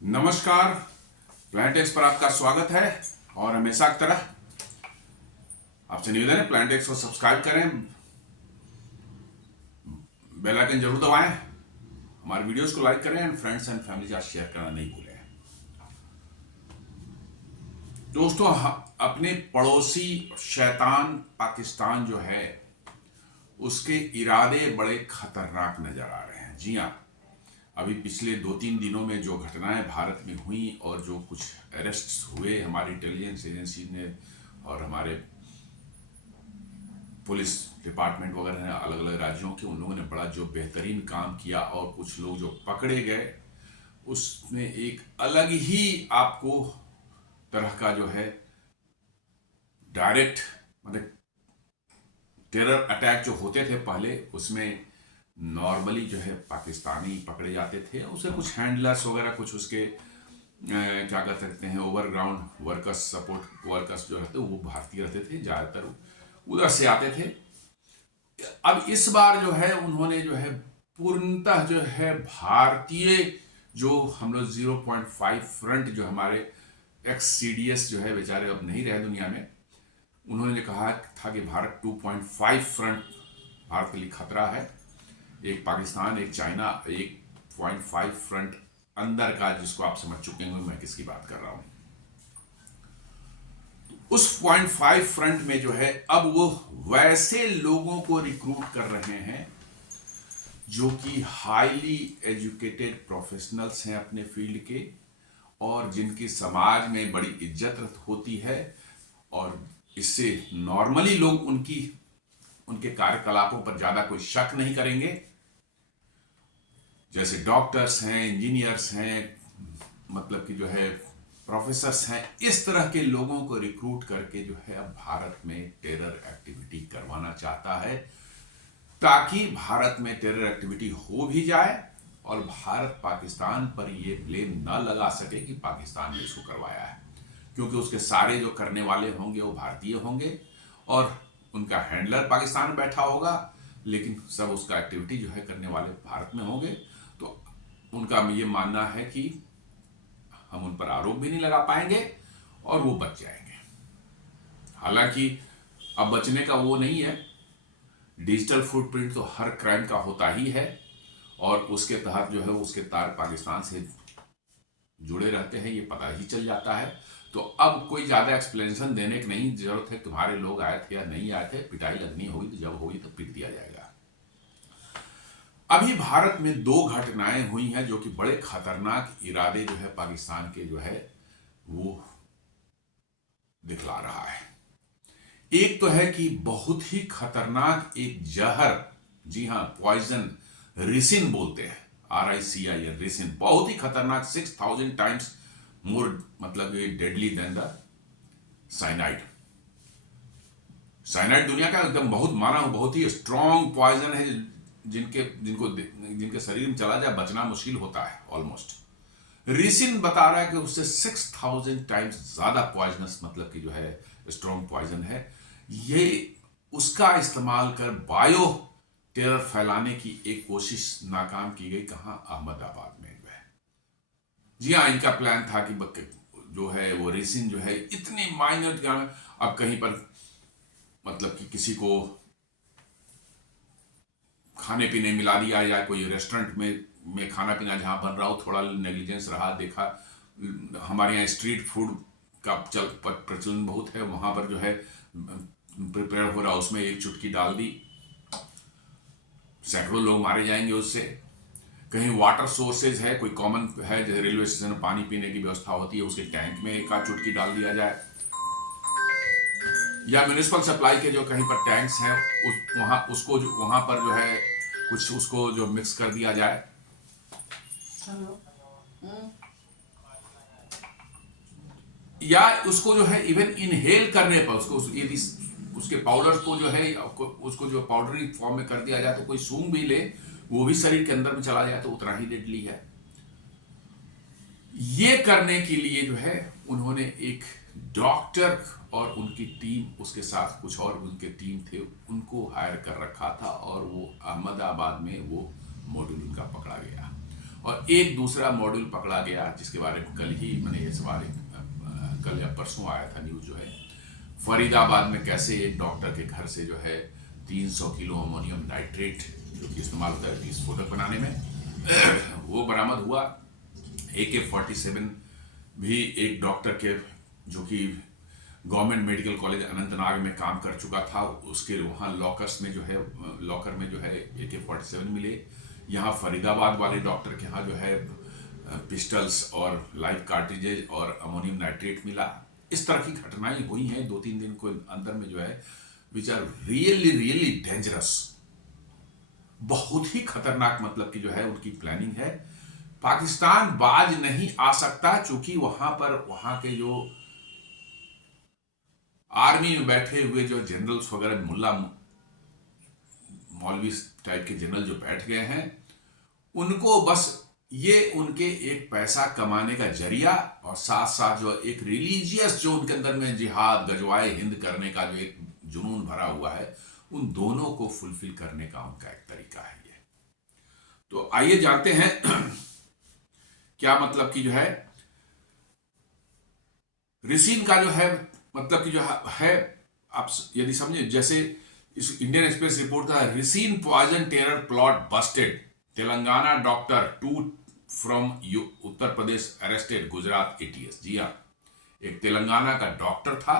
नमस्कार। Plan takes पर आपका स्वागत है और हमेशा की तरह आपसे निवेदन है प्लान टेक्स को सब्सक्राइब करें, बेल आइकन जरूर दबाएं, हमारे वीडियोस को लाइक करें एंड फ्रेंड्स एंड फैमिली के साथ शेयर करना नहीं भूलें। दोस्तों, अपने पड़ोसी शैतान पाकिस्तान जो है उसके इरादे बड़े खतरनाक नजर आ रहे हैं। जी हाँ, अभी पिछले 2-3 दिनों में जो घटनाएं भारत में हुई और जो कुछ अरेस्ट हुए हमारी इंटेलिजेंस एजेंसी ने और हमारे पुलिस डिपार्टमेंट वगैरह ने अलग अलग राज्यों के, उन लोगों ने बड़ा जो बेहतरीन काम किया और कुछ लोग जो पकड़े गए उसमें एक अलग ही आपको तरह का जो है डायरेक्ट मतलब टेरर अटैक जो होते थे पहले, उसमें नॉर्मली जो है पाकिस्तानी पकड़े जाते थे, उसे कुछ हैंडलर्स वगैरह कुछ उसके क्या कर सकते हैं ओवरग्राउंड वर्कर्स, सपोर्ट वर्कर्स जो रहते वो भारतीय रहते थे, ज़्यादातर उधर से आते थे। अब इस बार जो है उन्होंने जो है पूर्णतः जो है भारतीय जो हम लोग 0.5 फ्रंट जो हमारे एक्स CDS जो है बेचारे अब नहीं रहे दुनिया में, उन्होंने कहा था कि भारत 2.5 फ्रंट भारत के लिए खतरा है। एक पाकिस्तान, एक चाइना, 1.5 फ्रंट अंदर का, जिसको आप समझ चुके हैं मैं किसकी बात कर रहा हूं। उस 0.5 फ्रंट में जो है अब वो वैसे लोगों को रिक्रूट कर रहे हैं जो कि हाईली एजुकेटेड प्रोफेशनल्स हैं अपने फील्ड के और जिनकी समाज में बड़ी इज्जत होती है, और इससे नॉर्मली लोग उनके कार्यकलापों पर ज्यादा कोई शक नहीं करेंगे। जैसे डॉक्टर्स हैं, इंजीनियर्स हैं, मतलब कि जो है प्रोफेसर्स हैं, इस तरह के लोगों को रिक्रूट करके जो है अब भारत में टेरर एक्टिविटी करवाना चाहता है, ताकि भारत में टेरर एक्टिविटी हो भी जाए और भारत पाकिस्तान पर यह ब्लेम न लगा सके कि पाकिस्तान ने इसको करवाया है, क्योंकि उसके सारे जो करने वाले होंगे वो भारतीय होंगे और उनका हैंडलर पाकिस्तान में बैठा होगा, लेकिन सब उसका एक्टिविटी जो है करने वाले भारत में होंगे। तो उनका ये मानना है कि हम उन पर आरोप भी नहीं लगा पाएंगे और वो बच जाएंगे। हालांकि अब बचने का वो नहीं है, डिजिटल फुटप्रिंट तो हर क्राइम का होता ही है और उसके तहत जो है उसके तार पाकिस्तान से जुड़े रहते हैं, ये पता ही चल जाता है। तो अब कोई ज्यादा एक्सप्लेनेशन देने की नहीं जरूरत है, तुम्हारे लोग आए थे या नहीं आए थे, पिटाई लगनी होगी तो जब होगी तो पीट दिया जाएगा। अभी भारत में 2 घटनाएं हुई हैं जो कि बड़े खतरनाक इरादे जो है पाकिस्तान के जो है वो दिखला रहा है। एक तो है कि बहुत ही खतरनाक एक जहर, जी हां पॉइजन, रिसिन बोलते हैं, RICIN, रिसिन, बहुत ही खतरनाक, 6000 टाइम्स मोर मतलब deadly than the cyanide. Cyanide दुनिया का एकदम बहुत माना हुआ बहुत ही स्ट्रॉन्ग पॉइजन है, जिनके शरीर में चला जाए बचना मुश्किल होता है ऑलमोस्ट। रिसिन बता रहा है कि उससे 6000 टाइम्स ज्यादा पॉइजनस, मतलब कि जो है स्ट्रॉन्ग पॉइजन है। ये उसका इस्तेमाल कर बायो टेरर फैलाने की एक कोशिश नाकाम की गई, कहां, अहमदाबाद में जो है। जी हाँ, इनका प्लान था कि जो है वो रेसिन जो है इतनी माइनर, अब कहीं पर मतलब कि किसी को खाने पीने मिला दिया या कोई रेस्टोरेंट में खाना पीना जहां बन रहा हो, थोड़ा नेग्लिजेंस रहा, देखा, हमारे यहाँ स्ट्रीट फूड का प्रचलन बहुत है, वहां पर जो है प्रिपेयर हो रहा उसमें एक चुटकी डाल दी, सैकड़ों लोग मारे जाएंगे उससे। कहीं वाटर सोर्सेज है, कोई कॉमन है, जैसे रेलवे स्टेशन में पानी पीने की व्यवस्था होती है, उसके टैंक में एक आध चुटकी डाल दिया जाए, या म्यूनिसिपल सप्लाई के जो कहीं पर टैंक्स हैं वहां पर जो है कुछ उसको जो मिक्स कर दिया जाए, या उसको जो है इवन इनहेल करने पर उसको यदि उसके पाउडर को जो है उसको जो पाउडरी फॉर्म में कर दिया जाए तो कोई सूंघ भी ले, वो भी शरीर के अंदर में चला जाए तो उतना ही डेडली है। ये करने के लिए जो है उन्होंने एक डॉक्टर और उनकी टीम, उसके साथ कुछ और उनके टीम थे, उनको हायर कर रखा था और वो अहमदाबाद में वो मॉड्यूल उनका पकड़ा गया। और एक दूसरा मॉड्यूल पकड़ा गया जिसके बारे में कल ही मैंने ये सवाल कल या परसों आया था न्यूज, जो है फरीदाबाद में कैसे एक डॉक्टर के घर से जो है 300 किलो अमोनियम नाइट्रेट जो कि इस्तेमाल होता है विस्फोटक बनाने में वो बरामद हुआ। AK-47 भी एक डॉक्टर के जो कि गवर्नमेंट मेडिकल कॉलेज अनंतनाग में काम कर चुका था, उसके वहाँ लॉकर में जो है AK-47 मिले। यहाँ फरीदाबाद वाले डॉक्टर के यहाँ जो है पिस्टल्स और लाइव कार्ट्रिजेज और अमोनियम नाइट्रेट मिला। इस तरह की घटनाएं हुई हैं 2-3 दिन के अंदर में जो है, which are really really dangerous, बहुत ही खतरनाक, मतलब कि जो है उनकी प्लानिंग है। पाकिस्तान बाज नहीं आ सकता क्योंकि वहां के जो आर्मी में बैठे हुए जो जनरल्स वगैरह, मुल्ला मौलवी टाइप के जनरल जो बैठ गए हैं, उनको बस ये उनके एक पैसा कमाने का जरिया और साथ साथ जो एक रिलीजियस जो उनके अंदर में जिहाद गजवाए हिंद करने का जो एक जुनून भरा हुआ है, उन दोनों को फुलफिल करने का उनका एक तरीका है ये। तो आइए जानते हैं क्या मतलब कि जो है रिसिन का जो है, मतलब कि जो है आप यदि समझे, जैसे इस इंडियन एक्सप्रेस रिपोर्ट था, ricin poison terror plot busted, Telangana doctor 2 from Uttar Pradesh arrested, Gujarat ATS। जी हाँ, एक तेलंगाना का डॉक्टर था,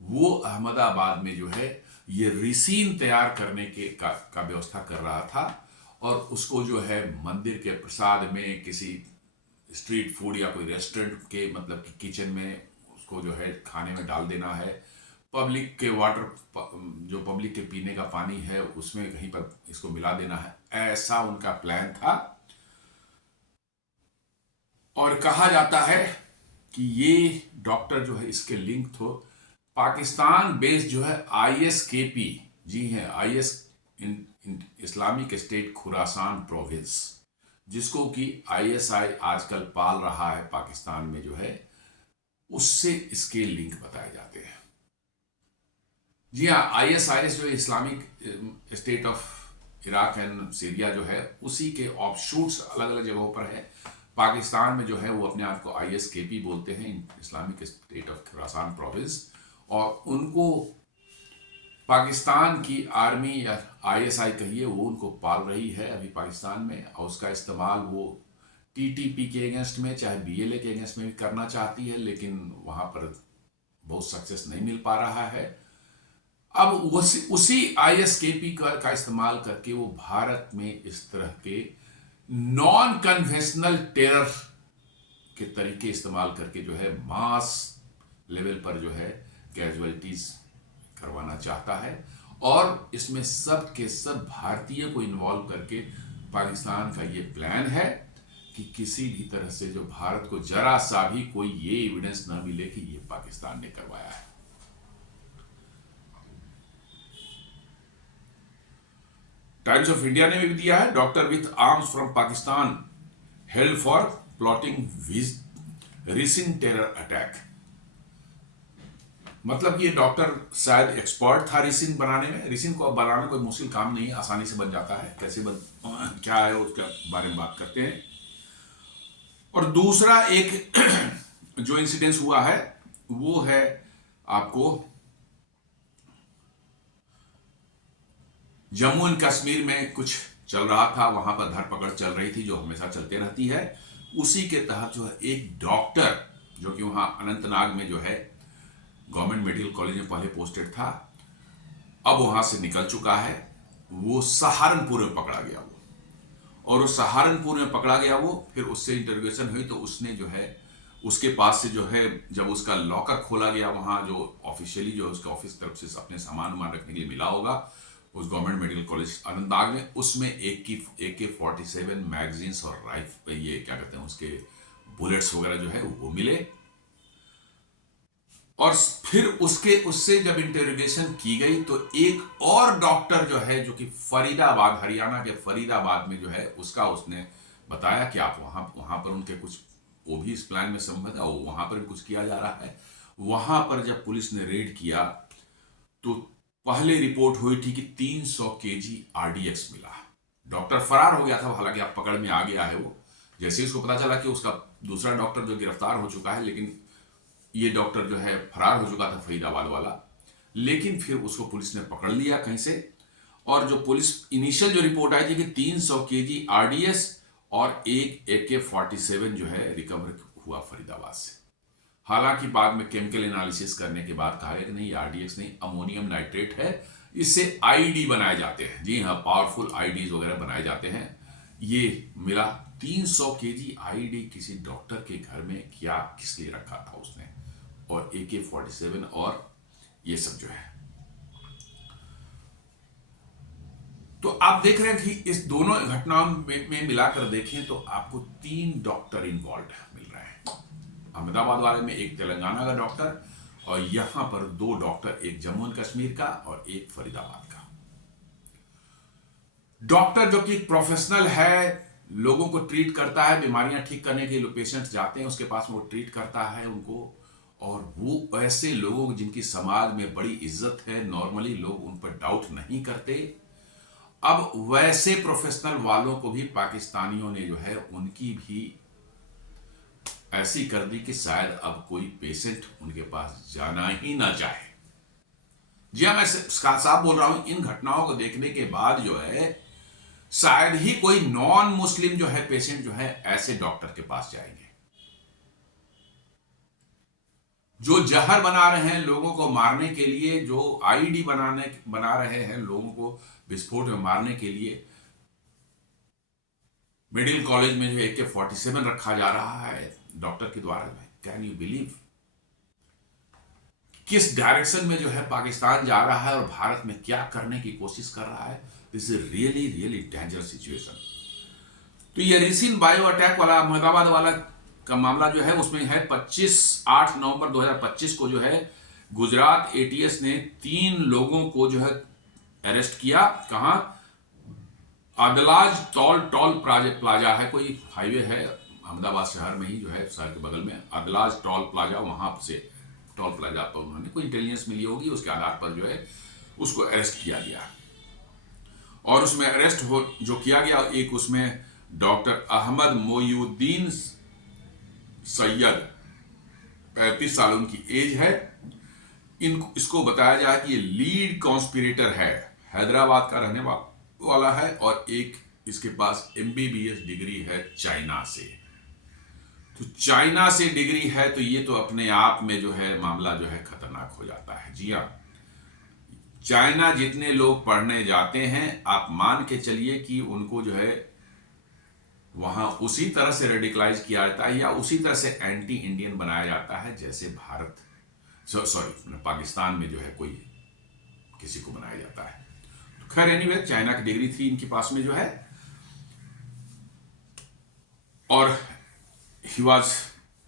वो अहमदाबाद में जो है ये रिसिन तैयार करने का व्यवस्था कर रहा था और उसको जो है मंदिर के प्रसाद में, किसी स्ट्रीट फूड या कोई रेस्टोरेंट के मतलब कि किचन में उसको जो है खाने में डाल देना है, पब्लिक के जो पब्लिक के पीने का पानी है उसमें कहीं पर इसको मिला देना है, ऐसा उनका प्लान था। और कहा जाता है कि ये डॉक्टर जो है इसके लिंक तो पाकिस्तान बेस्ड जो है ISKP, जी है IS Islamic State Khorasan province, जिसको कि ISI आजकल पाल रहा है पाकिस्तान में जो है, उससे इसके लिंक बताए जाते हैं। जी हाँ, ISIS जो Islamic state of Iraq and Syria जो है, उसी के ऑफशूट्स अलग अलग जगहों पर है। पाकिस्तान में जो है वो अपने आप को ISKP बोलते हैं, Islamic state of Khorasan province, और उनको पाकिस्तान की आर्मी या ISI कहिए, वो उनको पाल रही है अभी पाकिस्तान में, और उसका इस्तेमाल वो TTP के अगेंस्ट में, चाहे BLA के अगेंस्ट में भी करना चाहती है, लेकिन वहां पर बहुत सक्सेस नहीं मिल पा रहा है। अब उसी ISKP का इस्तेमाल करके वो भारत में इस तरह के नॉन कन्वेंशनल टेरर के तरीके इस्तेमाल करके जो है मास लेवल पर जो है कैजुअलिटीज करवाना चाहता है, और इसमें सब के सब भारतीय को इन्वॉल्व करके पाकिस्तान का ये प्लान है कि किसी भी तरह से जो भारत को जरा सा भी कोई ये एविडेंस ना मिले कि ये पाकिस्तान ने करवाया है। टाइम्स ऑफ इंडिया ने भी दिया है, doctor with arms from Pakistan held for plotting ricin terror attack. मतलब कि ये डॉक्टर शायद एक्सपर्ट था रिसिन बनाने में। रिसिन को बनाना कोई मुश्किल काम नहीं है, आसानी से बन जाता है। कैसे क्या है उसके बारे में बात करते हैं। और दूसरा एक जो इंसिडेंस हुआ है वो है आपको जम्मू एंड कश्मीर में कुछ चल रहा था, वहां पर धरपकड़ चल रही थी जो हमेशा चलते रहती है। उसी के तहत जो है एक डॉक्टर जो कि वहां अनंतनाग में जो है गवर्नमेंट मेडिकल कॉलेज में पहले पोस्टेड था, अब वहां से निकल चुका है, वो सहारनपुर में पकड़ा गया और वो सहारनपुर में पकड़ा गया वो फिर उससे इंटरोगेशन हुई तो उसने जो है उसके पास से जो है जब उसका लॉकर खोला गया, वहां जो ऑफिशियली जो उसके ऑफिस तरफ से अपने सामान वामान रखने के लिए मिला होगा उस गवर्नमेंट मेडिकल कॉलेज अनंतनाग में, उसमें AK-47 मैगजीन्स और ये क्या कहते हैं उसके बुलेट्स वगैरह जो है वो मिले। और फिर उससे जब इंटरोगेशन की गई तो एक और डॉक्टर जो है जो कि फरीदाबाद, हरियाणा के फरीदाबाद में जो है उसने बताया कि आप वहां पर उनके कुछ वो भी इस प्लान में संबंध है और वहां पर भी कुछ किया जा रहा है। वहां पर जब पुलिस ने रेड किया तो पहले रिपोर्ट हुई थी कि 300 kg RDX मिला। डॉक्टर फरार हो गया था, हालांकि आप पकड़ में आ गया है वो, जैसे ही उसको पता चला कि उसका दूसरा डॉक्टर जो गिरफ्तार हो चुका है, लेकिन ये डॉक्टर जो है फरार हो चुका था, फरीदाबाद वाला, लेकिन फिर उसको पुलिस ने पकड़ लिया कहीं से। और जो पुलिस इनिशियल जो रिपोर्ट आई थी कि 300 केजी आरडीएस और एक AK-47 जो है रिकवर हुआ फरीदाबाद से। हालांकि बाद में केमिकल एनालिसिस करने के बाद कहा गया कि नहीं, आरडीएक्स नहीं, अमोनियम नाइट्रेट है, इससे आईडी बनाए जाते हैं। जी हाँ, पावरफुल आईडीज वगैरह बनाए जाते हैं। ये मिला 300 केजी आईडी किसी डॉक्टर के घर में, क्या किस लिए रखा था उसने, और AK-47 और ये सब जो है। तो आप देख रहे हैं कि इस दोनों घटनाओं में मिलाकर देखें तो आपको 3 डॉक्टर इन्वॉल्व मिल रहे हैं। अहमदाबाद वाले में एक तेलंगाना का डॉक्टर, और यहां पर 2 डॉक्टर, एक जम्मू एंड कश्मीर का और एक फरीदाबाद का। डॉक्टर जो कि प्रोफेशनल है, लोगों को ट्रीट करता है, बीमारियां ठीक करने के लिए पेशेंट्स जाते हैं उसके पास में, वो ट्रीट करता है उनको, और वो ऐसे लोगों जिनकी समाज में बड़ी इज्जत है, नॉर्मली लोग उन पर डाउट नहीं करते। अब वैसे प्रोफेशनल वालों को भी पाकिस्तानियों ने जो है उनकी भी ऐसी कर दी कि शायद अब कोई पेशेंट उनके पास जाना ही ना चाहे। जी हाँ, मैं साफ बोल रहा हूं, इन घटनाओं को देखने के बाद जो है शायद ही कोई नॉन मुस्लिम जो है पेशेंट जो है ऐसे डॉक्टर के पास जाएंगे। जो जहर बना रहे हैं लोगों को मारने के लिए, जो आईडी बना रहे हैं लोगों को विस्फोट में मारने के लिए, मेडिकल कॉलेज में जो AK-47 रखा जा रहा है डॉक्टर के द्वारा, कैन यू बिलीव किस डायरेक्शन में जो है पाकिस्तान जा रहा है और भारत में क्या करने की कोशिश कर रहा है। This is really really dangerous situation. तो ये रिसिन बायो अटैक वाला अहमदाबाद वाला का मामला जो है उसमें है 8 नवंबर 2025 को जो है गुजरात ATS ने 3 लोगों को जो है अरेस्ट किया। कहां? अदलाज टोल प्लाजा है, कोई हाईवे है अहमदाबाद शहर में ही जो है, शहर के बगल में अदलाज टोल प्लाजा, वहां से टोल प्लाजा पर उन्होंने कोई इंटेलिजेंस मिली होगी, उसके आधार पर जो है उसको अरेस्ट किया गया। और उसमें अरेस्ट जो किया गया, एक उसमें डॉक्टर अहमद मोयुद्दीन सैयद, 35 साल उनकी एज है। इसको बताया जाए कि ये लीड कॉन्स्पिरेटर है, हैदराबाद का रहने वाला है, और एक इसके पास MBBS डिग्री है चाइना से। तो चाइना से डिग्री है तो ये तो अपने आप में जो है मामला जो है खतरनाक हो जाता है। जी हाँ, चाइना जितने लोग पढ़ने जाते हैं, आप मान के चलिए कि उनको जो है वहां उसी तरह से रेडिकलाइज किया जाता है या उसी तरह से एंटी इंडियन बनाया जाता है जैसे भारत, सॉरी पाकिस्तान में जो है कोई किसी को बनाया जाता है। तो खैर एनीवे, चाइना की डिग्री थी इनके पास में जो है, और ही वाज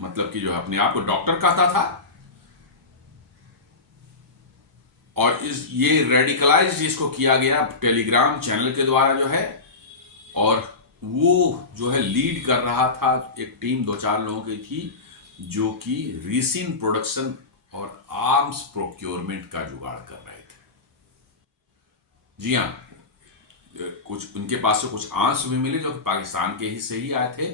मतलब कि जो है अपने आप को डॉक्टर कहता था, और ये रेडिकलाइज इसको किया गया टेलीग्राम चैनल के द्वारा जो है, और वो जो है लीड कर रहा था एक टीम 2-4 लोगों की थी जो कि रिसिन प्रोडक्शन और आर्म्स प्रोक्योरमेंट का जुगाड़ कर रहे थे। जी हाँ, कुछ उनके पास से कुछ आंस भी मिले जो कि पाकिस्तान के ही से ही आए थे,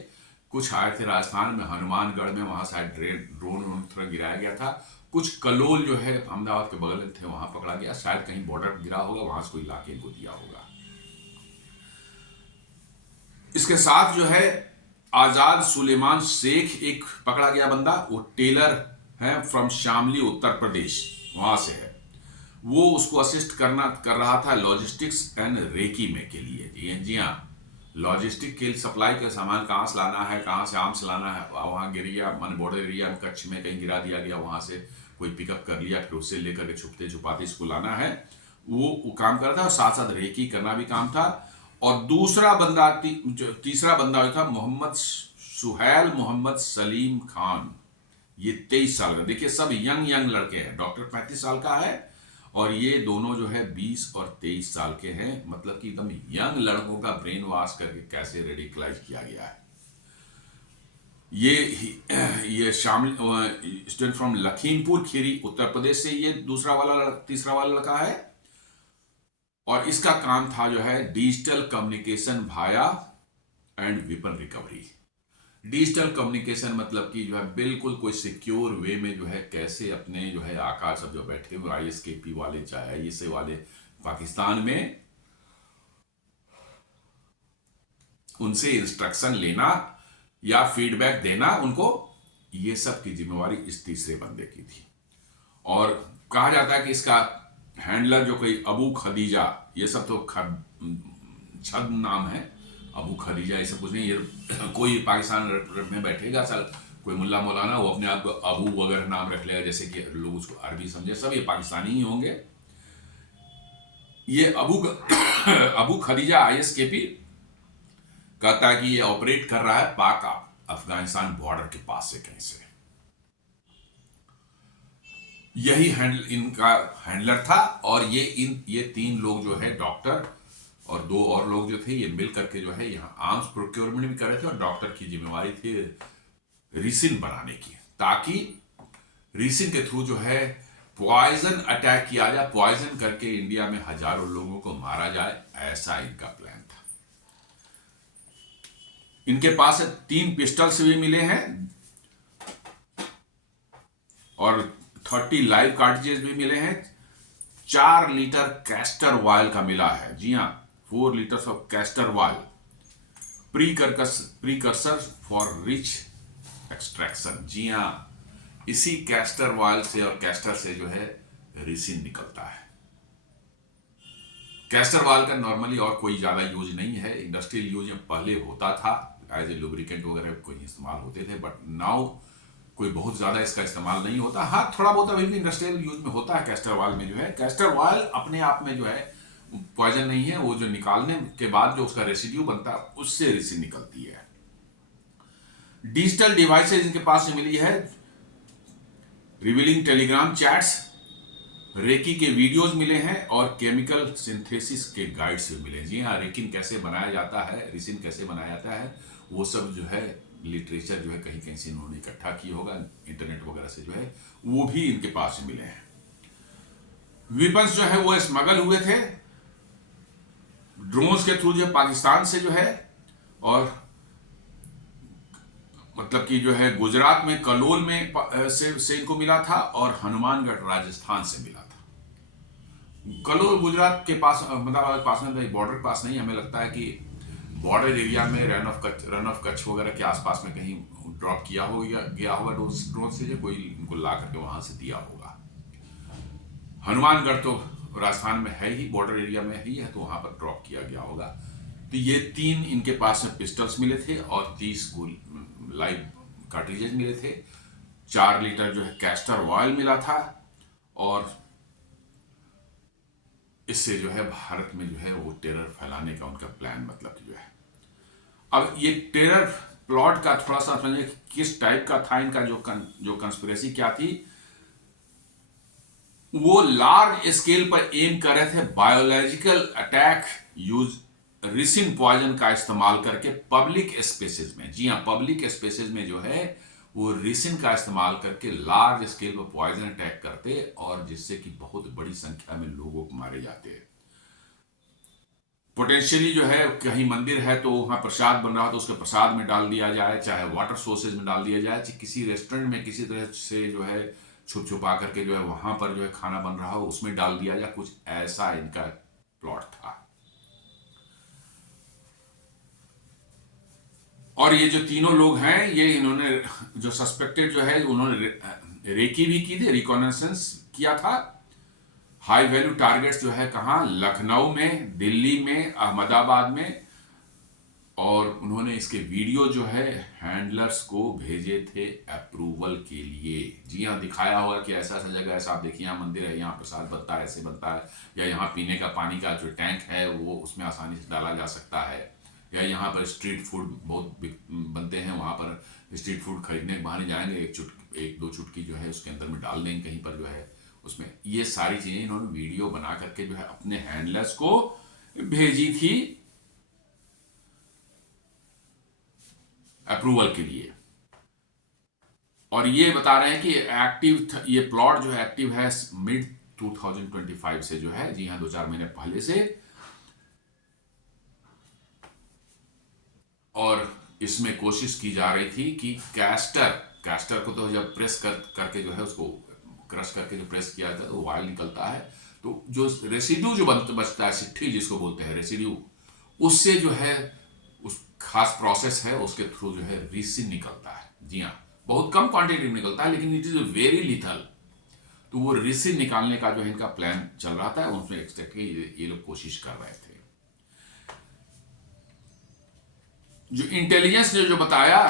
कुछ आए थे राजस्थान में हनुमानगढ़ में, वहां शायद ड्रोन थोड़ा गिराया गया था, कुछ कलोल जो है अहमदाबाद के बगल में थे वहां पकड़ा गया, शायद कहीं बॉर्डर गिरा होगा वहां से कोई लाके इनको दिया होगा। इसके साथ जो है आजाद सुलेमान शेख एक पकड़ा गया बंदा, वो टेलर है फ्रॉम शामली उत्तर प्रदेश, वहां से है, वो उसको असिस्ट कर रहा था लॉजिस्टिक्स एंड रेकी में के लिए। जी हाँ, लॉजिस्टिक के सप्लाई का सामान कहाँ से लाना है, कहाँ से आर्म्स लाना है, वहाँ गिरिया मन बॉर्डर एरिया में कच्छ में कहीं गिरा दिया गया, वहाँ से कोई पिकअप कर लिया, फिर उससे लेकर के छुपते छुपाते इसको लाना है, वो काम कर रहा था, और साथ साथ रेकी करना भी काम था। और दूसरा बंदा तीसरा बंदा था मोहम्मद सुहैल मोहम्मद सलीम खान, ये 23 साल का, देखिए सब यंग लड़के हैं, डॉक्टर 35 साल का है और ये दोनों जो है 20 और 23 साल के हैं, मतलब कि एकदम यंग लड़कों का ब्रेन वॉश करके कैसे रेडिकलाइज किया गया है। ये शामिल स्टूडेंट फ्रॉम लखीमपुर खीरी उत्तर प्रदेश से ये तीसरा वाला लड़का है, और इसका काम था जो है digital communication Bhaya and weapon recovery. Digital communication मतलब कि जो है बिल्कुल कोई सिक्योर वे में जो है कैसे अपने जो है आकाश सब जो बैठे हुए ISKP वाले चाहे ISA वाले पाकिस्तान में, उनसे इंस्ट्रक्शन लेना या फीडबैक देना उनको, ये सब की जिम्मेवारी इस तीसरे बंदे की थी। और कहा जाता है कि इसका हैंडलर जो कोई अबू खदीजा, ये सब तो छद नाम है, अबू खदीजा ये सब कुछ नहीं। ये कोई पाकिस्तान में बैठेगा चल कोई मुल्ला मौलाना, वो अपने आप को अबू वगैरह नाम रख लेगा, जैसे कि लोग उसको अरबी समझे, सब ये पाकिस्तानी ही होंगे। ये अबू खदीजा ISKP कहता है कि ये ऑपरेट कर रहा है पाक अफगानिस्तान बॉर्डर के पास से कहीं से। यही इनका हैंडलर था। और ये 3 लोग जो है डॉक्टर और 2 और लोग जो थे, ये मिल करके जो है यहाँ आर्म्स प्रोक्योरमेंट भी कर रहे थे। और डॉक्टर की जिम्मेवारी थी रिसिन बनाने की, ताकि रिसिन के थ्रू जो है पॉइजन अटैक किया जाए, पॉइजन करके इंडिया में हजारों लोगों को मारा जाए, ऐसा इनका प्लान था। इनके पास 3 पिस्टल्स भी मिले हैं और 30 लाइव कार्ट्रिजेस भी मिले हैं। 4 लीटर कैस्टर ऑयल का मिला है, जी हाँ, 4 litres of castor oil, precursor for rich extraction. जी हाँ, इसी कैस्टर ऑयल से और कैस्टर से जो है रिसिन निकलता है। कैस्टर ऑयल का नॉर्मली और कोई ज्यादा यूज नहीं है, इंडस्ट्रियल यूज पहले होता था, एज ए लुब्रिकेंट वगैरह कोई इस्तेमाल होते थे, बट नाउ कोई बहुत ज्यादा इसका इस्तेमाल नहीं होता। हाँ, थोड़ा बहुत अभी भी इंडस्ट्रियल यूज में होता है कैस्टर ऑयल में। जो है कैस्टर ऑयल अपने आप में जो है पॉइजन नहीं है, वो जो निकालने के बाद जो उसका रेसिड्यू बनता है उससे रिसिन निकलती है। डिजिटल डिवाइसेज इनके पास से मिली है, रिवीलिंग टेलीग्राम चैट्स, रेकी के वीडियोज मिले हैं और केमिकल सिंथेसिस के गाइड्स भी मिले। जी हाँ, रेकिन कैसे बनाया जाता है, रिसिन कैसे बनाया जाता है, वो सब जो है लिटरेचर जो है कहीं कहीं से इन्होंने इकट्ठा किया होगा, इंटरनेट वगैरह से जो है वो भी इनके पास से मिले हैं। वेपन्स जो है वो स्मगल हुए थे ड्रोन्स के थ्रू जो है पाकिस्तान से जो है, और मतलब कि जो है गुजरात में कलोल में से इनको मिला था और हनुमानगढ़ राजस्थान से मिला था। कलोल गुजरात के पास, मतलब पास में, बॉर्डर के पास नहीं, हमें लगता है कि बॉर्डर एरिया में रन ऑफ कच्छ वगैरह के आसपास में कहीं ड्रॉप किया हो या गया होगा ड्रोन से, जो कोई इनको ला करके वहां से दिया होगा। हनुमानगढ़ तो राजस्थान में है ही, बॉर्डर एरिया में ही है, तो वहां पर ड्रॉप किया गया होगा। तो ये 3 इनके पास में पिस्टल्स मिले थे और 30 लाइव कार्ट्रिजेज मिले थे। 4 लीटर जो है कैस्टर ऑयल मिला था और इससे जो है भारत में जो है वो टेरर फैलाने का उनका प्लान, मतलब जो है। अब ये टेरर प्लॉट का थोड़ा सा समझिए किस टाइप का था इनका, जो कंस्पिरेसी क्या थी। वो लार्ज स्केल पर एम कर रहे थे biological attack use ricin poison का इस्तेमाल करके पब्लिक स्पेसेस में। जी हाँ, पब्लिक स्पेसेस में जो है वो रिसिन का इस्तेमाल करके लार्ज स्केल पर पॉइजन अटैक करते और जिससे कि बहुत बड़ी संख्या में लोगों को मारे जाते हैं। पोटेंशियली जो है कहीं मंदिर है तो वहां प्रसाद बन रहा हो तो उसके प्रसाद में डाल दिया जाए, चाहे वाटर सोर्सेज में डाल दिया जाए, चाहे किसी रेस्टोरेंट में किसी तरह से जो है छुप छुपा करके जो है वहां पर जो है खाना बन रहा हो उसमें डाल दिया जाए, कुछ ऐसा इनका प्लॉट था। और ये जो तीनों लोग हैं, ये इन्होंने जो सस्पेक्टेड जो है उन्होंने रेकी भी की थी, रिकॉनेसेंस किया था। हाई वैल्यू टारगेट्स जो है कहां, लखनऊ में, दिल्ली में, अहमदाबाद में, और उन्होंने इसके वीडियो जो है हैंडलर्स को भेजे थे अप्रूवल के लिए। जी हाँ, दिखाया होगा कि ऐसा ऐसा जगह, ऐसा आप देखिए यहाँ मंदिर है, यहाँ प्रसाद बनता है, ऐसे बनता है, या यहाँ पीने का पानी का जो टैंक है वो उसमें आसानी से डाला जा सकता है, या यहाँ पर स्ट्रीट फूड बहुत बनते हैं, वहाँ पर स्ट्रीट फूड खरीदने के बहाने जाएंगे, एक दो चुटकी जो है उसके अंदर में डाल देंगे कहीं पर जो है उसमें। ये सारी चीजें इन्होंने वीडियो बना करके जो है अपने हैंडलर्स को भेजी थी अप्रूवल के लिए। और ये बता रहे हैं कि एक्टिव, ये प्लॉट जो है एक्टिव है मिड 2025 से जो है, जी हाँ, 2-4 महीने पहले से। और इसमें कोशिश की जा रही थी कि कैस्टर को तो जब प्रेस करके जो है उसको क्रश करके जो प्रेस किया जाता है तो ऑयल निकलता है, तो जो रेसिड्यू जो बचता है, सिट्ठी जिसको बोलते हैं रेसिड्यू, उससे जो है उस खास प्रोसेस है उसके थ्रू जो है रिसिन निकलता है। जी हाँ, बहुत कम क्वांटिटी में निकलता है लेकिन इट इज वेरी लिथल। तो वो रिसिन निकालने का जो है इनका प्लान चल रहा था, उसमें एक्सट्रैक्ट की ये लोग कोशिश कर रहे थे। जो इंटेलिजेंस ने जो बताया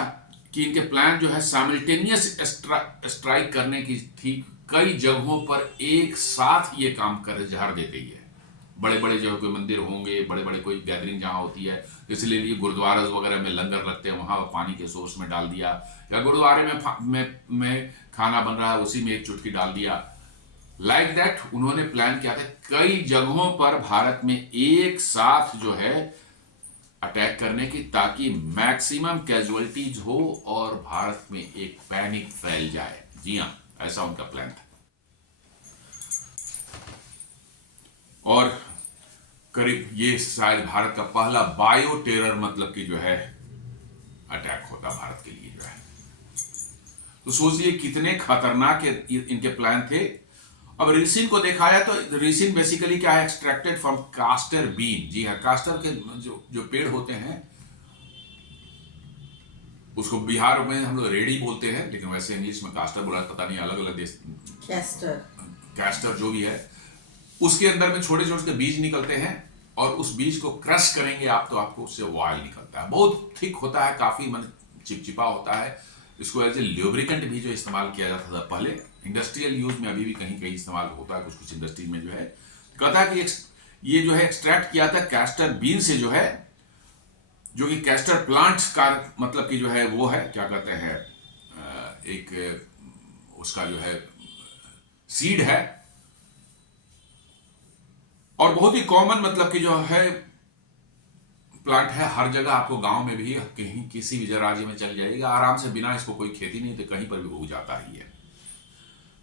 कि इनके प्लान जो है साइमल्टेनियस स्ट्राइक करने की थी, कई जगहों पर एक साथ ये काम कर झाड़ देते ही है। बड़े बड़े जो कोई मंदिर होंगे, बड़े बड़े कोई गैदरिंग जहाँ होती है, इसलिए गुरुद्वारा वगैरह में लंगर रखते हैं, वहाँ पानी के सोर्स में डाल दिया, या गुरुद्वारे में खाना बन रहा है उसी में एक चुटकी डाल दिया। लाइक दैट उन्होंने प्लान किया था कई जगहों पर भारत में एक साथ जो है अटैक करने की, ताकि मैक्सिमम कैजुअलिटीज हो और भारत में एक पैनिक फैल जाए। जी हाँ, ऐसा उनका प्लान था। और करीब ये शायद भारत का पहला बायो टेरर मतलब कि जो है अटैक होता भारत के लिए जो है। तो सोचिए कितने खतरनाक इनके प्लान थे। अब रिसिन को देखा जाए तो रिसिन बेसिकली क्या है, एक्सट्रैक्टेड फ्रॉम कास्टर बीन। जी हाँ, कास्टर के जो पेड़ होते हैं उसको बिहार में हम लोग रेडी बोलते हैं, लेकिन वैसे इंग्लिश में कास्टर बोला, पता नहीं अलग अलग देश कैस्टर जो भी है, उसके अंदर में छोटे छोटे बीज निकलते हैं और उस बीज को क्रश करेंगे आप तो आपको उससे ऑयल निकलता है। बहुत थिक होता है, काफी चिपचिपा होता है। इसको एज ए ल्यूब्रिकेंट भी जो इस्तेमाल किया जाता था पहले, इंडस्ट्रियल यूज में अभी भी कहीं कहीं इस्तेमाल होता है, कुछ कुछ इंडस्ट्री में जो है। कहता है कि ये जो है एक्सट्रैक्ट किया था कैस्टर बीन से जो है, जो कि कैस्टर प्लांट्स का मतलब कि जो है वो है क्या कहते हैं, एक उसका जो है सीड है, और बहुत ही कॉमन मतलब कि जो है प्लांट है। हर जगह आपको गांव में भी कहीं किसी भी राज्य में चल जाएगा आराम से, बिना इसको कोई खेती नहीं तो कहीं पर भी उग जाता ही है।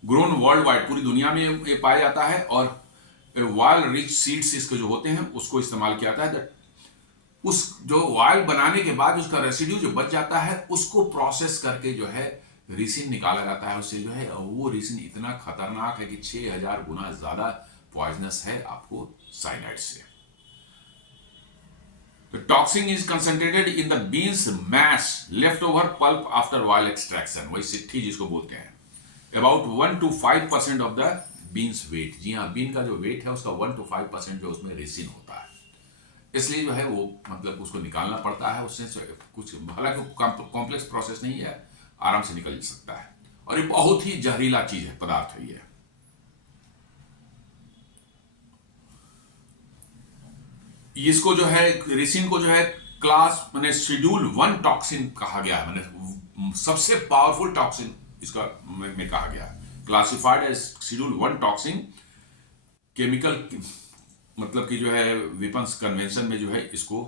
ग्रोन वर्ल्ड वाइड, पूरी दुनिया में ये पाया जाता है। और वायल रिच सीड्स इसके जो होते हैं उसको इस्तेमाल किया जाता है। उस जो वायल बनाने के बाद उसका रेसिड्यू जो बच जाता है उसको प्रोसेस करके जो है रिसिन निकाला जाता है उससे जो है। वो रिसिन इतना खतरनाक है कि 6000 गुना ज्यादा पॉइजनस है आपको साइनाइड से। The toxin is concentrated in the beans mass leftover pulp after oil extraction, वही सिट्ठी जिसको बोलते हैं। About 1 to 5% of the beans weight। जी हाँ, बीन का जो वेट है उसका 1 to 5% जो उसमें रेसिन होता है, इसलिए जो है वो मतलब उसको निकालना पड़ता है उससे। कुछ हालांकि कॉम्प्लेक्स प्रोसेस नहीं है, आराम से निकल सकता है। और ये बहुत ही जहरीला चीज है, पदार्थ है ये। इसको जो है रिसिन को जो है क्लास माने शेड्यूल 1 टॉक्सिन कहा गया है, माने सबसे पावरफुल टॉक्सिन इसका में कहा गया, classified as schedule 1 toxin. Chemical मतलब कि जो है वेपन्स कन्वेंशन में जो है इसको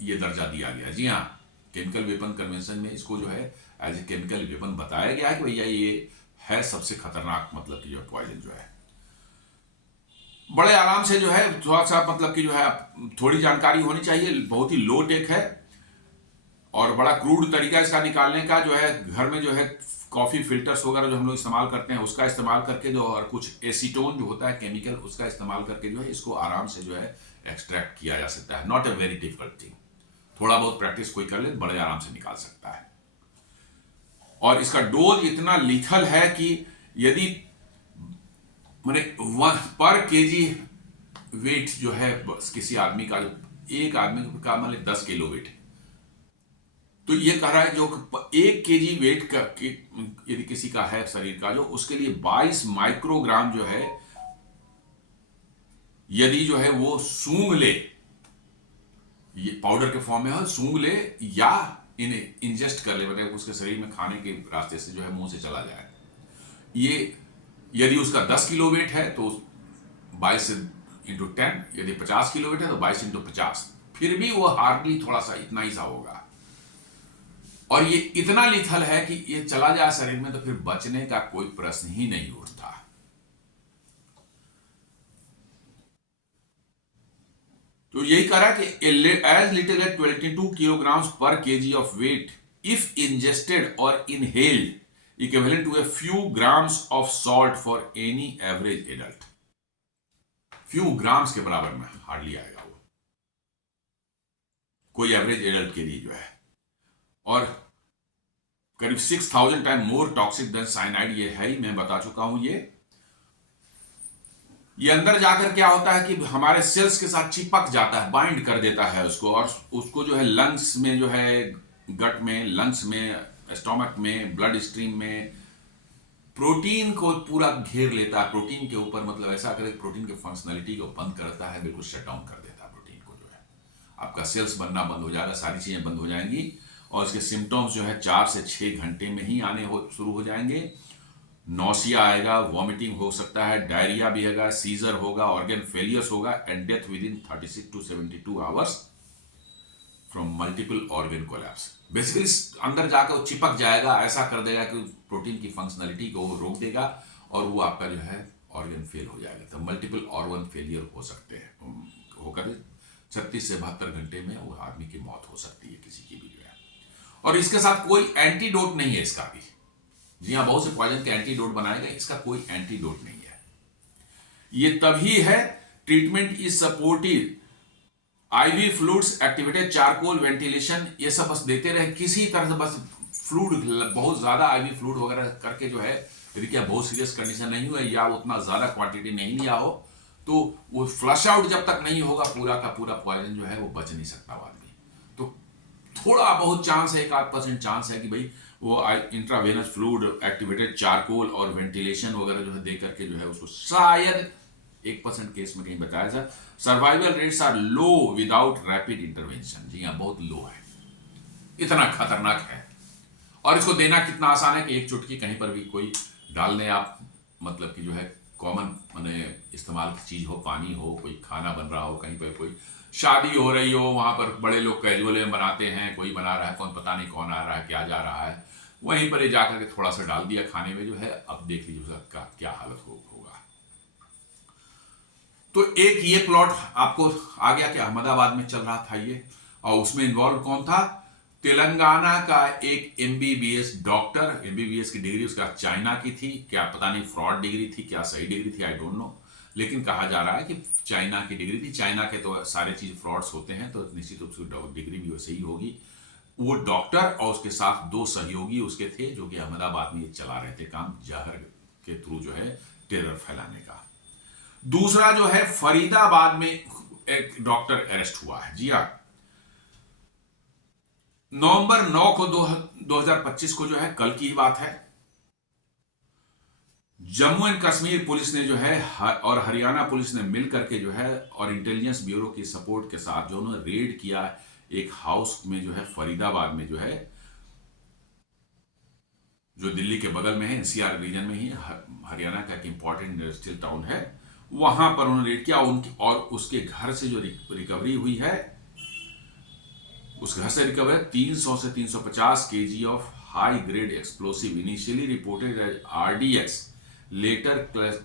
ये दर्जा दिया गया। जी हाँ, केमिकल वेपन कन्वेंशन में इसको जो है एज ए केमिकल वेपन बताया गया है कि भैया ये है सबसे खतरनाक मतलब कि जो पॉइजन जो है। बड़े आराम से जो है थोड़ा सा मतलब कि जो है थोड़ी जानकारी होनी चाहिए, बहुत ही लो टेक है और बड़ा क्रूड तरीका इसका निकालने का जो है। घर में जो है कॉफी फिल्टर्स वगैरह जो हम लोग इस्तेमाल करते हैं उसका इस्तेमाल करके जो, और कुछ एसीटोन जो होता है केमिकल उसका इस्तेमाल करके जो है इसको आराम से जो है एक्सट्रैक्ट किया जा सकता है। Not a very difficult thing, थोड़ा बहुत प्रैक्टिस कोई कर ले बड़े आराम से निकाल सकता है। और इसका डोज इतना लीथल है कि यदि माने पर केजी वेट जो है किसी आदमी का, एक आदमी का मान 10 किलो वेट, तो ये कह रहा है जो 1 केजी वेट का यदि किसी का है शरीर का, जो उसके लिए 22 माइक्रोग्राम जो है यदि जो है वो सूंघ ले, ये पाउडर के फॉर्म में हो, सूंघ ले या इन्हें इंजेस्ट कर ले, मतलब उसके शरीर में खाने के रास्ते से जो है मुंह से चला जाए। ये यदि उसका 10 किलो वेट है तो 22 इंटू 10, यदि 50 किलो वेट है तो 22 इंटू 50, फिर भी वो हार्डली थोड़ा सा इतना ही सा होगा। और ये इतना लिथल है कि ये चला जाए शरीर में तो फिर बचने का कोई प्रश्न ही नहीं उठता। तो यही कह रहा है कि as little as 22 kilograms per kg of weight if ingested or inhaled equivalent to a few grams of salt for any average adult. Few grams के बराबर में हार्डली आएगा वो कोई एवरेज एडल्ट के लिए जो है, और करीब 6000 time more toxic than cyanide ये है ही, मैं बता चुका हूं। ये अंदर जाकर क्या होता है कि हमारे सेल्स के साथ चिपक जाता है, बाइंड कर देता है उसको, और उसको जो है लंग्स में जो है, गट में, लंग्स में, स्टोमक में, ब्लड स्ट्रीम में प्रोटीन को पूरा घेर लेता है। प्रोटीन के ऊपर मतलब ऐसा करे, प्रोटीन के फंक्शनलिटी को बंद करता है, बिल्कुल शट डाउन कर देता है प्रोटीन को जो है। आपका सेल्स बनना बंद हो जाएगा, सारी चीजें बंद हो जाएंगी, और इसके सिम्टम्स जो है 4 से 6 घंटे में ही आने शुरू हो जाएंगे। नौसिया आएगा, वॉमिटिंग हो सकता है, डायरिया भी आएगा, सीजर होगा, ऑर्गन फेलियर्स होगा, and death with in 36 to 72 hours from multiple organ collapse. Basically अंदर जाकर वो चिपक जाएगा, ऐसा कर देगा कि प्रोटीन की फंक्शनलिटी को वो रोक देगा, और वो आपका जो है ऑर्गन फेल हो जाएगा। तो मल्टीपल ऑर्गन फेलियर हो सकते हैं, होकर 36 से 72 घंटे में वो आदमी की मौत हो सकती है, किसी की भी जो है। और इसके साथ कोई एंटीडोट नहीं है इसका भी। जी हाँ, बहुत से पॉइजन के एंटीडोट बनाए गए, इसका कोई एंटीडोट नहीं है। ये तभी है, treatment is supportive, ivy fluids activated, charcoal, ventilation, ये सब बस देते रहे किसी तरह से, बस फ्लूइड बहुत ज्यादा आईवी फ्लूइड वगैरह करके जो है, यदि क्या बहुत सीरियस कंडीशन नहीं हुआ या उतना ज्यादा क्वांटिटी नहीं लिया हो, तो वो फ्लश आउट जब तक नहीं होगा पूरा का पूरा पॉइजन जो है वो बच नहीं सकता आदमी। तो थोड़ा बहुत चांस है, 1-8% चांस है कि भाई वो इंट्रावेनस फ्लूइड एक्टिवेटेड चारकोल और वेंटिलेशन वगैरह जो है दे करके जो है उसको शायद 1% केस में कहीं बताया जाए। Survival rates are low without rapid intervention. जी हाँ, बहुत लो है, इतना खतरनाक है। और इसको देना कितना आसान है कि एक चुटकी कहीं पर भी कोई डाल दें आप, मतलब कि जो है कॉमन माने इस्तेमाल की चीज हो, पानी हो, कोई खाना बन रहा हो, कहीं पर कोई शादी हो रही हो, वहां पर बड़े लोग कैजुअल में बनाते हैं, कोई बना रहा है, कौन पता नहीं कौन आ रहा है, क्या जा रहा है, वहीं पर जाकर के थोड़ा सा डाल दिया खाने में जो है, अब देख लीजिए उसका क्या हालत होगा। तो एक ये प्लॉट आपको आ गया कि अहमदाबाद में चल रहा था ये, और उसमें इन्वॉल्व कौन था? तेलंगाना का एक एमबीबीएस डॉक्टर, एमबीबीएस की डिग्री उसका चाइना की थी, क्या पता नहीं फ्रॉड डिग्री थी क्या सही डिग्री थी, आई डोंट नो, लेकिन कहा जा रहा है कि चाइना की डिग्री थी। चाइना के तो सारे चीज फ्रॉड्स होते हैं, तो निश्चित रूप से डिग्री भी वैसे ही होगी। वो डॉक्टर और उसके साथ 2 सहयोगी उसके थे, जो कि अहमदाबाद में चला रहे थे काम, जहर के थ्रू जो है टेरर फैलाने का। दूसरा जो है फरीदाबाद में एक डॉक्टर अरेस्ट हुआ है। जी हाँ, नवंबर 9 को 2025 को जो है, कल की बात है, जम्मू एंड कश्मीर पुलिस ने जो है और हरियाणा पुलिस ने मिलकर के जो है, और इंटेलिजेंस ब्यूरो की सपोर्ट के साथ जो उन्होंने रेड किया एक हाउस में जो है फरीदाबाद में, जो है जो दिल्ली के बगल में है, एनसीआर रीजन में ही, हरियाणा का एक इंपॉर्टेंट इंडस्ट्रियल टाउन है, वहां पर उन्होंने रेड किया। और उसके घर से जो रिकवरी हुई है, उस घर से रिकवर 300 से 350 kg of high grade explosive, initially reported as RDX, later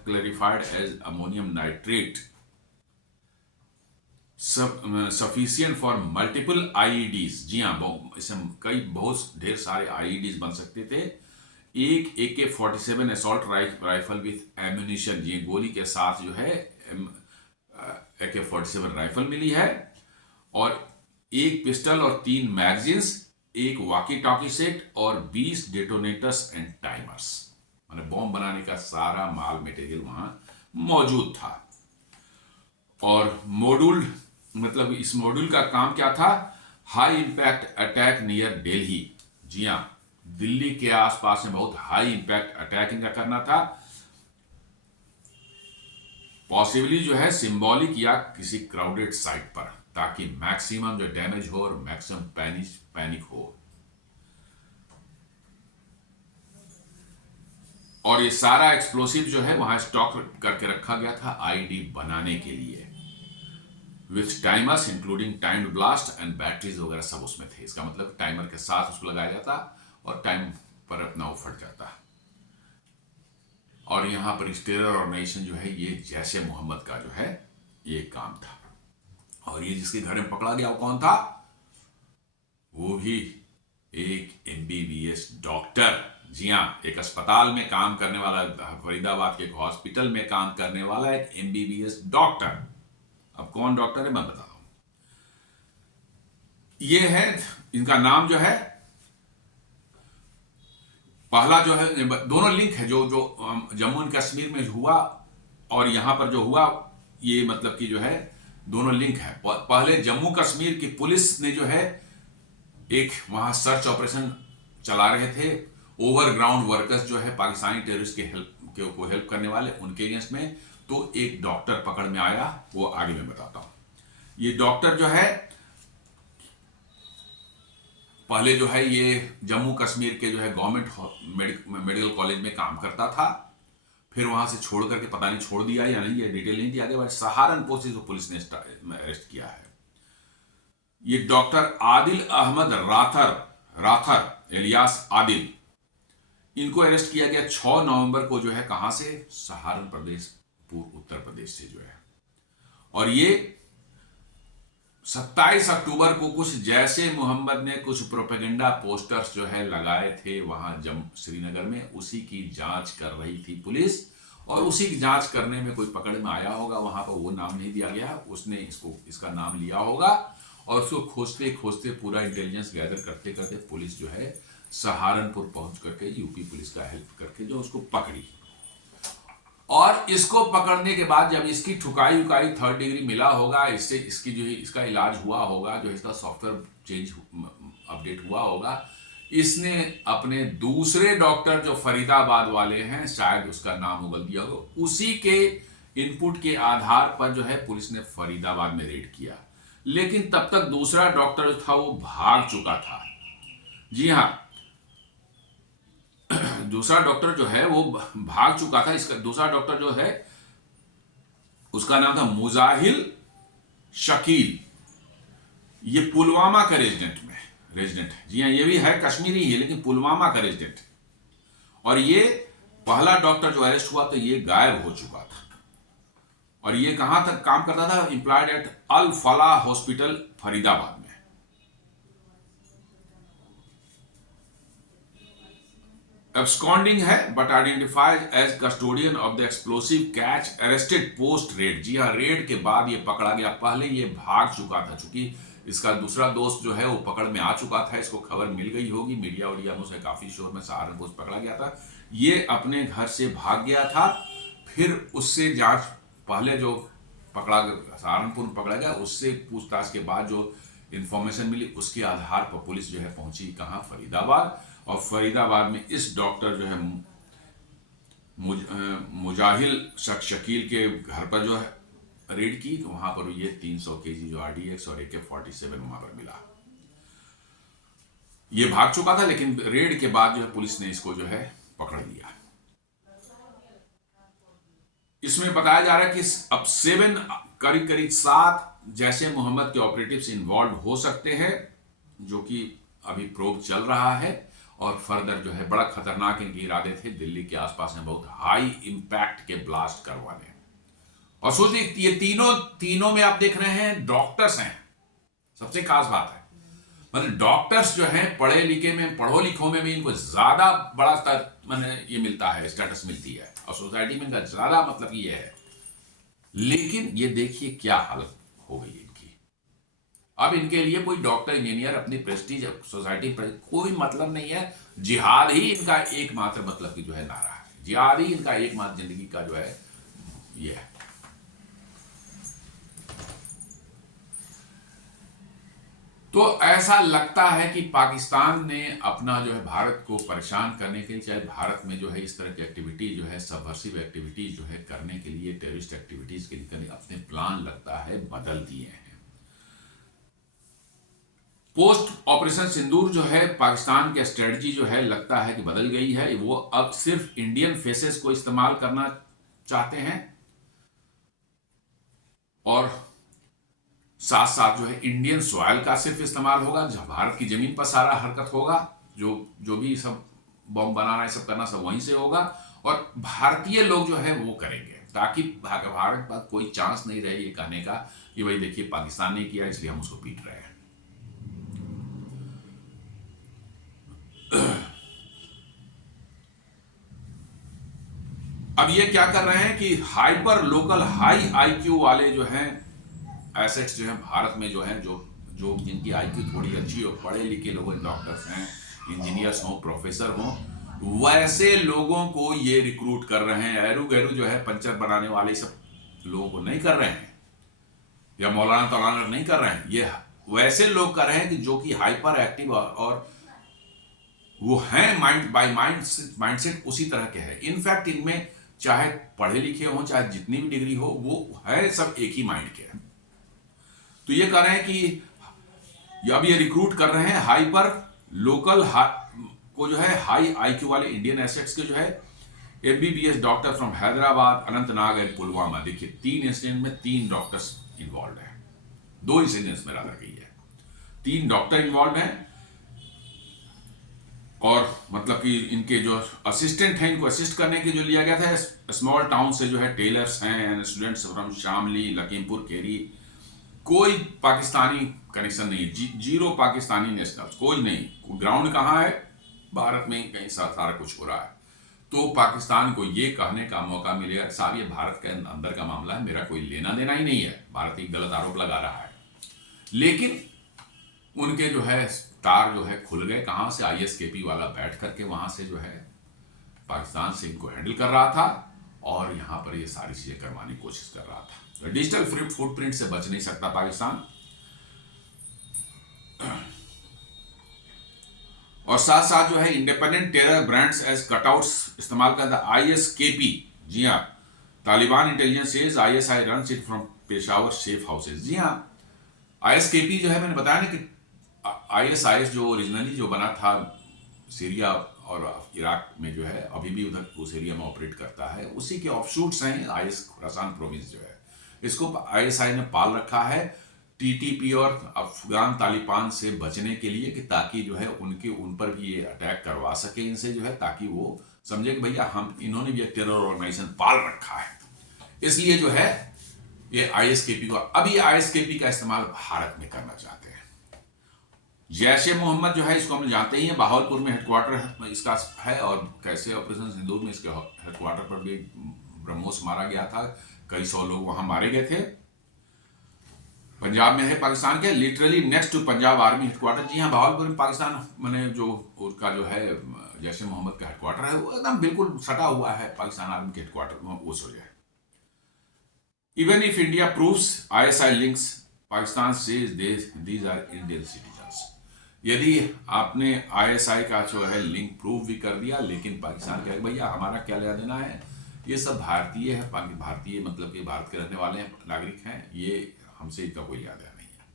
clarified as ammonium nitrate, sufficient for multiple IEDs। जी हाँ, इसमें कई बहुत ढेर सारे IEDs बन सकते थे। एक AK-47 assault rifle with ammunition, ये गोली के साथ जो है AK-47 राइफल मिली है, और एक पिस्टल और 3 मैगजीन्स, एक वॉकी टॉकी सेट और 20 डेटोनेटर्स एंड टाइमर्स, माने बॉम्ब बनाने का सारा माल मटेरियल वहां मौजूद था। और मॉड्यूल, मतलब इस मॉड्यूल का काम क्या था? High impact attack near Delhi. जी हां, दिल्ली के आसपास में बहुत हाई इंपैक्ट अटैक इनका करना था, पॉसिबली जो है सिंबॉलिक या किसी क्राउडेड साइट पर, ताकि मैक्सिमम जो डैमेज हो और मैक्सिमम पैनिक हो। और ये सारा एक्सप्लोसिव जो है वहां स्टॉक करके रखा गया था आईडी बनाने के लिए, with timers including timed blast and batteries वगैरह सब उसमें थे। इसका मतलब टाइमर के साथ उसको लगाया जाता और टाइम पर अपना वो फट जाता। और यहां पर टेरर ऑर्गेनाइजेशन जो है, ये जैश ए मोहम्मद का जो है ये काम था। और ये जिसके घर में पकड़ा गया वो कौन था? वो भी एक एमबीबीएस डॉक्टर। जी हाँ, एक अस्पताल में काम करने वाला, फरीदाबाद के एक हॉस्पिटल में काम करने वाला एक एमबीबीएस डॉक्टर। अब कौन डॉक्टर है मैं बताता हूं। ये है, इनका नाम जो है, पहला जो है, दोनों लिंक है, जो जो जम्मू एंड कश्मीर में हुआ और यहां पर जो हुआ, ये मतलब कि जो है दोनों लिंक है। पहले जम्मू कश्मीर की पुलिस ने जो है एक वहां सर्च ऑपरेशन चला रहे थे, ओवरग्राउंड वर्कर्स जो है पाकिस्तानी टेररिस्ट को हेल्प करने वाले, उनके अगेंस्ट में। तो एक डॉक्टर पकड़ में आया, वो आगे मैं बताता हूं। ये डॉक्टर जो है पहले जो है ये जम्मू कश्मीर के जो है गवर्नमेंट मेडिकल कॉलेज में काम करता था, फिर वहां से छोड़ करके, पता नहीं छोड़ दिया या नहीं, ये डिटेल नहीं दिया गया, सहारनपुर से पुलिस ने अरेस्ट किया है। ये डॉक्टर आदिल अहमद राथर एलियास आदिल, इनको अरेस्ट किया गया 6 नवंबर को जो है, कहां से? सहारनपुर उत्तर प्रदेश से जो है। और ये 27 अक्टूबर को कुछ जैसे मोहम्मद ने कुछ प्रोपेगेंडा पोस्टर्स जो है लगाए थे वहां श्रीनगर में, उसी की जांच कर रही थी पुलिस। और उसी की जांच करने में कोई पकड़ में आया होगा, वहां पर वो नाम नहीं दिया गया, उसने इसका नाम लिया होगा। और उसको खोजते खोजते, पूरा इंटेलिजेंस गैदर करते करते पुलिस जो है सहारनपुर पहुंच करके यूपी पुलिस का हेल्प करके जो उसको पकड़ी। और इसको पकड़ने के बाद जब इसकी ठुकाई उकाई 3rd डिग्री मिला होगा, इससे इसकी जो है इसका इलाज हुआ होगा, जो इसका सॉफ्टवेयर चेंज अपडेट हुआ होगा, इसने अपने दूसरे डॉक्टर जो फरीदाबाद वाले हैं, शायद उसका नाम उगल दिया होगा, उसी के इनपुट के आधार पर जो है पुलिस ने फरीदाबाद में रेड किया। लेकिन तब तक दूसरा डॉक्टर जो था वो भाग चुका था। जी हाँ, दूसरा डॉक्टर जो है वो भाग चुका था। इसका दूसरा डॉक्टर जो है उसका नाम था मुजाहिल शकील। ये पुलवामा का रेजिडेंट है। जी हाँ, ये भी है कश्मीरी ही, लेकिन पुलवामा का रेजिडेंट। और ये पहला डॉक्टर जो अरेस्ट हुआ तो ये गायब हो चुका था। और ये कहां तक काम करता था? Employed at Al Falah hospital Faridabad में। एब्सकॉन्डिंग है but identified as custodian of the explosive cache, arrested post raid. जी हाँ, रेड के बाद ये पकड़ा गया। पहले ये भाग चुका था, चूंकि इसका दूसरा दोस्त जो है वो पकड़ में आ चुका था, इसको खबर मिल गई होगी, मीडिया उडिया में उसे काफी शोर में सहारनपुर पकड़ा गया था। ये अपने घर से भाग गया था। फिर उससे जांच, पहले जो सहारनपुर में पकड़ा गया, उससे पूछताछ के बाद जो इंफॉर्मेशन मिली, उसके आधार पर पुलिस जो है पहुंची कहां? फरीदाबाद। और फरीदाबाद में इस डॉक्टर जो है मुजाहिल शकील के घर पर जो है रेड की, तो वहां पर ये 300 केजी जो RDX और AK-47 वहां पर मिला। ये भाग चुका था, लेकिन रेड के बाद जो है पुलिस ने इसको जो है पकड़ लिया। इसमें बताया जा रहा है कि अब करीब 7 जैसे मोहम्मद के ऑपरेटिव्स इन्वॉल्व हो सकते हैं, जो कि अभी प्रोब चल रहा है। और फर्दर जो है बड़ा खतरनाक इनके इरादे थे, दिल्ली के आसपास में बहुत हाई इंपैक्ट के ब्लास्ट करवाने। और सोचिए, ये तीनों में आप देख रहे हैं डॉक्टर्स हैं। सबसे खास बात है, मतलब डॉक्टर्स जो हैं पढ़ो लिखों में भी इनको ज्यादा बड़ा ये मिलता है, स्टेटस मिलती है, और सोसाइटी में इनका ज्यादा मतलब ये है। लेकिन ये देखिए क्या हालत हो गई इनकी। अब इनके लिए कोई डॉक्टर इंजीनियर अपनी प्रेस्टीज सोसाइटी पर कोई मतलब नहीं है। जिहाद ही इनका एकमात्र मतलब की जो है नारा है। जिहाद ही इनका एकमात्र जिंदगी का जो है ये है। तो ऐसा लगता है कि पाकिस्तान ने अपना जो है भारत को परेशान करने के लिए, चाहे भारत में जो है इस तरह की एक्टिविटी जो है, सबवर्सिव एक्टिविटीज जो है करने के लिए, टेररिस्ट एक्टिविटीज के लिए अपने प्लान लगता है बदल दिए हैं। पोस्ट ऑपरेशन सिंदूर जो है पाकिस्तान की स्ट्रेटजी जो है लगता है कि बदल गई है। वो अब सिर्फ इंडियन फेसेस को इस्तेमाल करना चाहते हैं और साथ साथ जो है इंडियन सॉइल का सिर्फ इस्तेमाल होगा। जब भारत की जमीन पर सारा हरकत होगा, जो भी सब बम बनाना है, सब करना सब वहीं से होगा, और भारतीय लोग जो है वो करेंगे। ताकि भारत के पास कोई चांस नहीं रहे ये कहने का कि भाई देखिए पाकिस्तान ने किया इसलिए हम उसको पीट रहे हैं। अब ये क्या कर रहे हैं कि हाइपर लोकल हाई आईक्यू वाले जो हैं एसेट्स जो हैं भारत में जो हैं, जो जिनकी आईक्यू थोड़ी अच्छी हो, पढ़े लिखे लोग, डॉक्टर्स हैं, इंजीनियर्स हों, प्रोफेसर हों, वैसे लोगों को ये रिक्रूट कर रहे हैं। एरू गैरू जो है पंचर बनाने वाले सब लोगों को नहीं कर रहे हैं, या मौलाना तौलाना नहीं कर रहे हैं, ये वैसे लोग कर रहे हैं कि जो कि हाइपर एक्टिव और वो हैं माइंडसेट उसी तरह के हैं। इनफैक्ट इनमें चाहे पढ़े लिखे हों, चाहे जितनी भी डिग्री हो, वो है सब एक ही माइंड के हैं। तो ये कह रहे हैं कि अब ये रिक्रूट कर रहे हैं हाइपर लोकल को जो है हाई आईक्यू वाले इंडियन एसेट्स के जो है MBBS doctor from Hyderabad, Anantnag and Pulwama. देखिए 3 इंसिडेंट में 3 डॉक्टर्स इन्वॉल्व हैं, 2 इंसिडेंट्स में रह गई है, 3 डॉक्टर इन्वॉल्व हैं। और मतलब कि इनके जो असिस्टेंट हैं, इनको असिस्ट करने के जो लिया गया था स्मॉल टाउन से जो है टेलर्स हैं and students from Shamli, Lakhimpur Kheri. कोई पाकिस्तानी कनेक्शन नहीं, जीरो पाकिस्तानी नेशनल्स, कोई नहीं। ग्राउंड कहाँ है? भारत में कहीं सारा कुछ हो रहा है। तो पाकिस्तान को ये कहने का मौका मिलेगा साहब ये भारत के अंदर का मामला है, मेरा कोई लेना देना ही नहीं है, भारत एक गलत आरोप लगा रहा है। लेकिन उनके जो है तार जो है खुल गए। कहां से? आईएसकेपी वाला बैठ करके वहां से जो है पाकिस्तान से इनको हैंडल कर रहा था और यहां पर ये सारी चीजें करवाने की कोशिश कर रहा था। तो डिजिटल फुटप्रिंट से बच नहीं सकता पाकिस्तान। और साथ साथ जो है independent terror brands as cutouts इस्तेमाल करता आईएसकेपी। जी हाँ, Taliban intelligence says ISI runs it from Peshawar safe houses. जी हाँ, आईएसकेपी जो है मैंने बताया ना कि आईएसआईएस जो ओरिजिनली जो बना था सीरिया और इराक में जो है अभी भी उधर उस एरिया में ऑपरेट करता है, उसी के ऑफशूट्स हैं आईएस खुरासान प्रोविंस जो है। इसको आईएसआई ने पाल रखा है टीटीपी और अफगान तालिबान से बचने के लिए, कि ताकि जो है उन पर भी ये अटैक करवा सके इनसे जो है, ताकि वो समझे कि भैया हम इन्होंने भी एक टेरर ऑर्गेनाइजेशन पाल रखा है। इसलिए जो है ये आईएसकेपी को, अभी आईएसकेपी का इस्तेमाल भारत में करना चाहते हैं। जैश-ए मोहम्मद जो है इसको हम जानते ही हैं, बहावलपुर में हेडक्वार्टर इसका है और कैसे ऑपरेशन सिंदूर में इसके हेडक्वार्टर पर भी ब्रह्मोस मारा गया था, कई 100 लोग वहां मारे गए थे। पंजाब में है पाकिस्तान के, literally next to Punjab army headquarter. जी हाँ, बहावलपुर में पाकिस्तान मैंने जो उसका जो है जैश-ए मोहम्मद का हेडक्वार्टर है वो एकदम बिल्कुल सटा हुआ है पाकिस्तान आर्मी के हेडक्वार्टर में, वो सो जाए। Even if India proves ISI links, Pakistan says these are Indian citizens. यदि आपने आईएसआई का जो है लिंक प्रूव भी कर दिया, लेकिन पाकिस्तान कहे भैया हमारा क्या लेना देना है, ये सब भारतीय है, भारतीय मतलब कि भारत के रहने वाले नागरिक हैं, ये हमसे इनका कोई लेना देना नहीं है।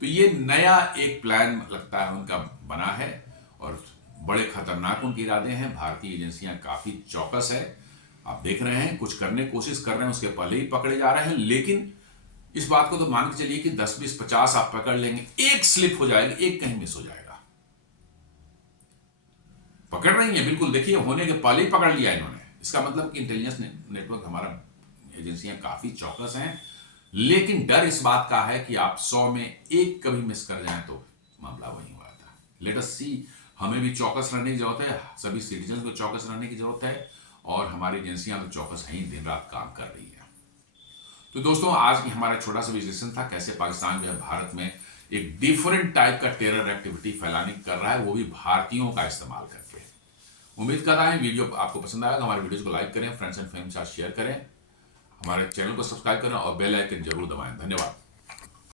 तो ये नया एक प्लान लगता है उनका बना है और बड़े खतरनाक उनके इरादे हैं। भारतीय एजेंसियां काफी चौकस है, आप देख रहे हैं कुछ करने की कोशिश कर रहे हैं, उसके पहले ही पकड़े जा रहे हैं। लेकिन इस बात को तो मान के चलिए कि 10, 20, 50 आप पकड़ लेंगे, एक स्लिप हो जाएगा, एक कहीं मिस हो जाएगा। पकड़ रही है बिल्कुल, देखिए होने के पहले ही पकड़ लिया इन्होंने। इसका मतलब कि इंटेलिजेंस नेटवर्क हमारा एजेंसियां काफी चौकस हैं। लेकिन डर इस बात का है कि आप 100 में एक कभी मिस कर जाए तो मामला वही हुआ था। लेट अस सी, हमें भी चौकस रहने की जरूरत है, सभी सिटीजन को चौकस रहने की जरूरत है और हमारी एजेंसियां तो चौकस हैं, दिन रात काम कर रही है। तो दोस्तों आज की हमारा छोटा सा विश्लेषण था कैसे पाकिस्तान जो है भारत में एक डिफरेंट टाइप का टेरर एक्टिविटी फैलाने कर रहा है, वो भी भारतीयों का इस्तेमाल करके। उम्मीद कर रहा है वीडियो आपको पसंद आएगा। हमारे वीडियोस को लाइक करें, फ्रेंड्स एंड फैमिली के साथ शेयर करें, हमारे चैनल को सब्सक्राइब करें और बेल आइकन जरूर दबाएं। धन्यवाद।